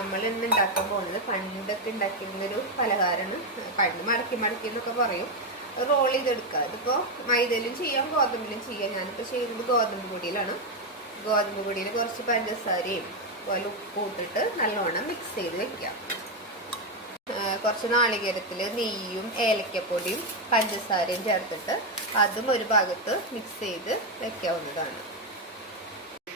നമ്മൾ ഇന്ന് ഉണ്ടാക്കാൻ പോകുന്നത് പണ്ടൊക്കെ ഉണ്ടാക്കിയിരുന്നൊരു പലഹാരമാണ്. പണ്ട് മടക്കി എന്നൊക്കെ പറയും. റോൾ ചെയ്തെടുക്കുക. ഇതിപ്പോൾ മൈദയിലും ചെയ്യാം, ഗോതമ്പിലും ചെയ്യാം. ഞാനിപ്പോൾ ചെയ്യുന്നത് ഗോതമ്പ് പൊടിയിലാണ്. ഗോതമ്പ് പൊടിയിൽ കുറച്ച് പഞ്ചസാരയും അതുപോലെ ഉപ്പ് ഇട്ടിട്ട് നല്ലോണം മിക്സ് ചെയ്ത് വെക്കാം. കുറച്ച് നാളികേരത്തിൽ നെയ്യും ഏലക്കപ്പൊടിയും പഞ്ചസാരയും ചേർത്തിട്ട് അതും ഒരു ഭാഗത്ത് മിക്സ് ചെയ്ത് വെക്കാവുന്നതാണ്.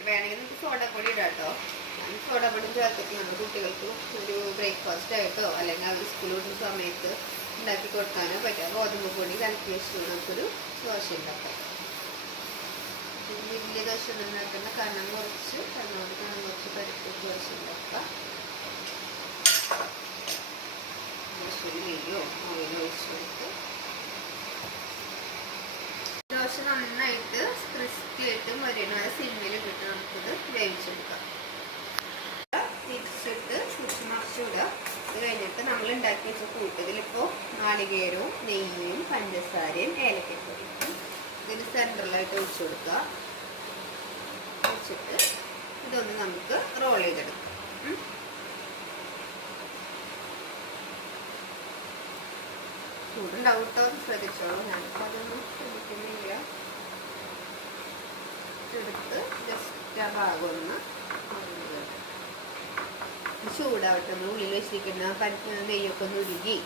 വേണമെങ്കിൽ നമുക്ക് സോഡാപ്പൊടി ഇടാം കേട്ടോ. ഞാൻ സോഡാപ്പൊടി ചേർത്തിട്ടാണ് കുട്ടികൾക്ക് ഒരു ബ്രേക്ക്ഫാസ്റ്റ് ആയിട്ടോ അല്ലെങ്കിൽ അവർ സ്കൂളിൽ വിടുന്ന സമയത്ത് ഉണ്ടാക്കി കൊടുക്കാനോ പറ്റാം. ഗോതമ്പ് പൊടി കലക്കി വെച്ചിട്ട് നമുക്കൊരു ദോശ ഉണ്ടാക്കാം. വലിയ ദോശ ഉണ്ടാക്കുന്ന കനം കുറച്ച് പരിപ്പ് ദോശ ഉണ്ടാക്കാം. നെയ്യോ ഓയിലോ ഒഴിച്ചു കൊടുത്ത് ദോശ നന്നായിട്ട് ക്രിസ്പി ആയിട്ട് മൊരിയണ സിമ്മിൽ ഇട്ടിട്ട് നമുക്കിത് വേവിച്ചെടുക്കാം. തിരിച്ചിട്ട് മറിച്ചിടുക. ഇത് കഴിഞ്ഞിട്ട് നമ്മൾ ഉണ്ടാക്കി വെച്ച കൂട്ടതിലിപ്പോൾ നാളികേരവും നെയ്യും പഞ്ചസാരയും ഏലക്കപ്പൊടിയും ഇതിന് സെൻട്രലായിട്ട് ഒഴിച്ചു കൊടുക്കുക. ഒഴിച്ചിട്ട് ഇതൊന്ന് നമുക്ക് റോൾ ചെയ്തെടുക്കാം. ചൂടുണ്ടാവും കേട്ടോ, ശ്രദ്ധിച്ചോളൂ. ഞാനിപ്പോൾ അതൊന്നും ശ്രദ്ധിക്കുന്നില്ല. എടുത്ത് ജസ്റ്റ് ആ ഭാഗം ഒന്ന് ചൂടാവട്ടെ. നമ്മൾ ഉള്ളിൽ വെച്ചിരിക്കുന്ന നെയ്യൊക്കെ ഒന്ന് ഉരുകി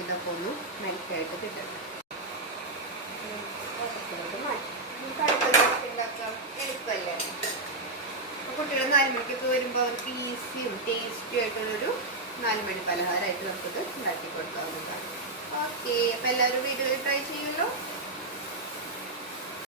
ഇതൊക്കെ ഒന്ന് മെൽറ്റായിട്ട് കിട്ടട്ടെ. എളുപ്പമല്ലേ? അപ്പോൾ കുട്ടികൾ 4 മണിക്കൊക്കെ വരുമ്പോൾ അവർക്ക് ഈസിയും ടേസ്റ്റിയും ആയിട്ടുള്ളൊരു 4 മണി പലഹാരമായിട്ട് നമുക്കിത് ഉണ്ടാക്കി കൊടുക്കാവുന്നതാണ്. ഓക്കെ, അപ്പോൾ എല്ലാവരും വീഡിയോയിൽ ട്രൈ ചെയ്യുമല്ലോ.